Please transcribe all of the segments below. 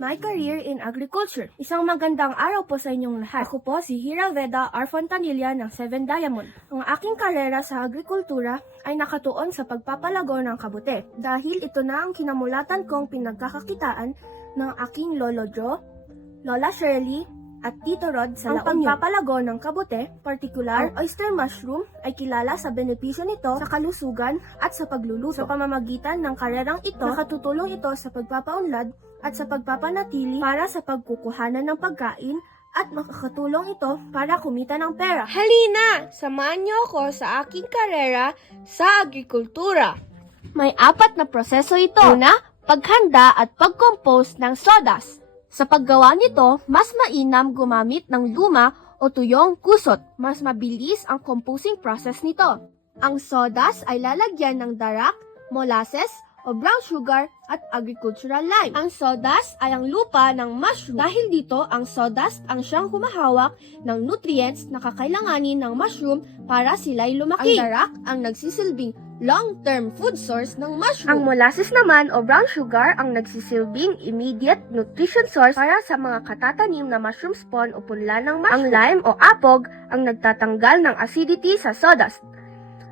My Career in Agriculture. Isang magandang araw po sa inyong lahat. Ako po si Hira Veda R. Fontanilla ng 7 Diamond. Ang aking karera sa agrikultura ay nakatuon sa pagpapalago ng kabute dahil ito na ang kinamulatan kong pinagkakakitaan ng aking Lolo Joe, Lola Shirley, at Tito Rod sa La Union. Ang pagpapalago ng kabute, particular ang oyster mushroom, ay kilala sa benepisyo nito sa kalusugan at sa pagluluto. Sa pamamagitan ng karerang ito, nakatutulong ito sa pagpapaunlad at sa pagpapanatili para sa pagkukuhanan ng pagkain at makakatulong ito para kumita ng pera. Halina, samahan niyo ako sa aking karera sa agrikultura. May 4 na proseso ito. Una, paghanda at pag-compose ng sawdust. Sa paggawa nito, mas mainam gumamit ng luma o tuyong kusot. Mas mabilis ang composing process nito. Ang sawdust ay lalagyan ng darak, molasses, o brown sugar at agricultural lime. Ang sawdust ay ang lupa ng mushroom. Dahil dito, ang sawdust ang siyang humahawak ng nutrients na kakailanganin ng mushroom para sila'y lumaki. Ang darak ang nagsisilbing long-term food source ng mushroom. Ang molasses naman o brown sugar ang nagsisilbing immediate nutrition source para sa mga katatanim na mushroom spawn o punla ng mushroom. Ang lime o apog ang nagtatanggal ng acidity sa sawdust.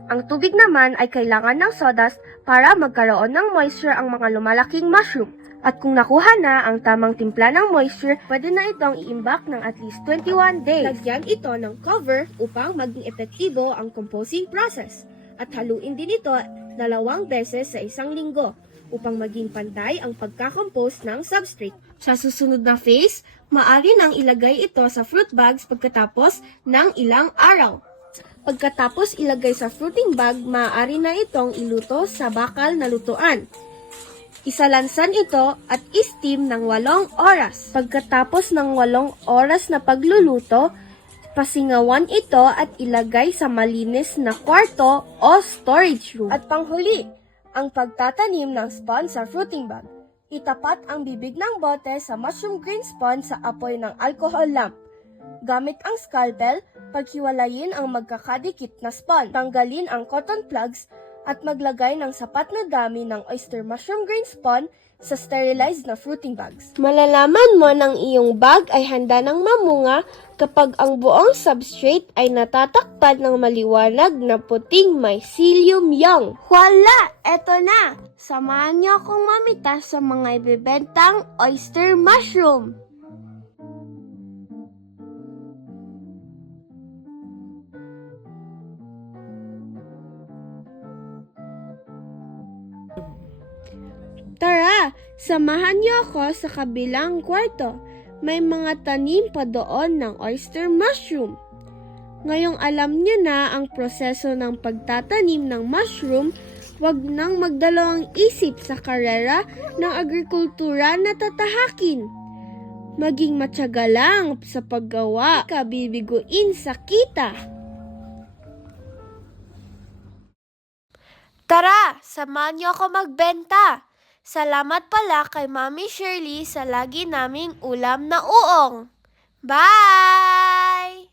Ang tubig naman ay kailangan ng sawdust para magkaroon ng moisture ang mga lumalaking mushroom. At kung nakuha na ang tamang timpla ng moisture, pwede na itong iimbak ng at least 21 days. Lagyan ito ng cover upang maging epektibo ang composing process. At haluin din ito 2 beses sa isang linggo upang maging pantay ang pagkakompose ng substrate. Sa susunod na phase, maaari nang ilagay ito sa fruit bags pagkatapos ng ilang araw. Pagkatapos ilagay sa fruiting bag, maaari na itong iluto sa bakal na lutuan. Isalansan ito at steam ng 8 oras. Pagkatapos ng 8 oras na pagluluto, pasingawan ito at ilagay sa malinis na kwarto o storage room. At panghuli, ang pagtatanim ng spawn sa fruiting bag. Itapat ang bibig ng bote sa mushroom green spawn sa apoy ng alcohol lamp. Gamit ang scalpel, paghiwalayin ang magkakadikit na spawn. Tanggalin ang cotton plugs at maglagay ng sapat na dami ng oyster mushroom green spawn sa sterilized na fruiting bags. Malalaman mo ng iyong bag ay handa ng mamunga kapag ang buong substrate ay natatakpan ng maliwanag na puting mycelium young. Wala! Eto na! Samahan niyo akong mamita sa mga ibibentang oyster mushroom. Tara, samahan niyo ako sa kabilang kwarto. May mga tanim pa doon ng oyster mushroom. Ngayong alam niyo na ang proseso ng pagtatanim ng mushroom, wag nang magdalawang isip sa karera ng agrikultura na tatahakin. Maging matyaga lang sa paggawa, kabibiguin sa kita. Tara, samahan niyo ako magbenta. Salamat pala kay Mami Shirley sa lagi naming ulam na uong. Bye!